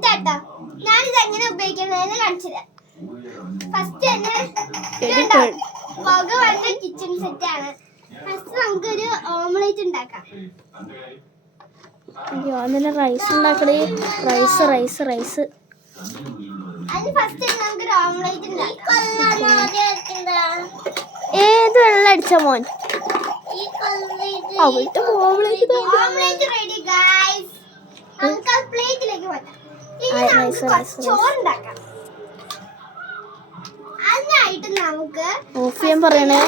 സെറ്റാട്ടോ. ഞാനിത് എങ്ങനെ ഉപയോഗിക്കുന്നതെന്ന് കാണിച്ചുതരാം. ഫസ്റ്റ് തന്നെ പുക വന്ന കിച്ചൺ സെറ്റ് ആണ്. ഫസ്റ്റ് നമുക്കൊരു ഓംലെറ്റ് ഉണ്ടാക്കാം. അയ്യോ അതിന് റൈസ് ഉണ്ടാക്കണേ. റൈസ് അതിന് ഫസ്റ്റ് നമുക്കൊരു ഓംലെറ്റ് ഉണ്ടാക്കാം. ഏത് വെള്ളം അടിച്ച മോൻ അവളുടെ ഓംലെറ്റ് റെഡി ഗൈസ്. നമുക്ക് ആ പ്ലേറ്റിലേക്ക് മാറ്റാം. ഇനി നമുക്ക് ചോറുണ്ടാക്കാം. അതിനായിട്ട് നമുക്ക് ഓഫ് ചെയ്യാൻ പറയണേ.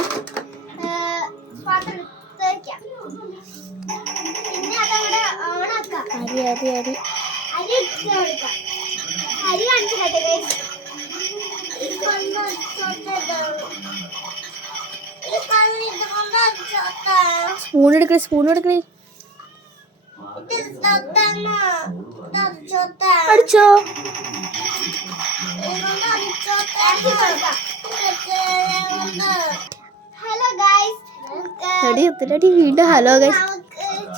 പാത്രം എടുത്ത് വെക്കാം. പിന്നെ അതവിടെ ഓണാക്കാം. അരി ഇട്ട് കൊടുക്കാം. അരി കാണിച്ചിട്ടെ ഗൈസ്. സ്പൂൺ എടുക്കണേ അടിച്ചോ. ഹലോ ഗൈസ്, വീണ്ടും ഹലോ ഗൈസ്.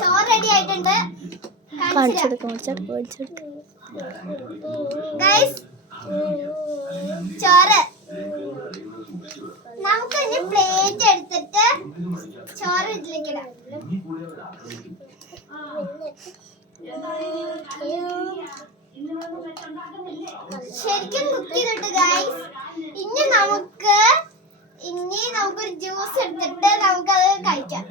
ചോറ് റെഡി ആയിട്ടുണ്ട്. ഗൈസ് ചോറ് നമുക്ക് ഇനി പ്ലേറ്റ് എടുത്തിട്ട് ചോറ് ഇതിലേക്ക് ഇടാം. ശരിക്കും കുക്ക് ചെയ്തിട്ട് ഗൈസ്. ഇനി നമുക്കൊരു ജ്യൂസ് എടുത്തിട്ട് നമുക്കത് കഴിക്കാം.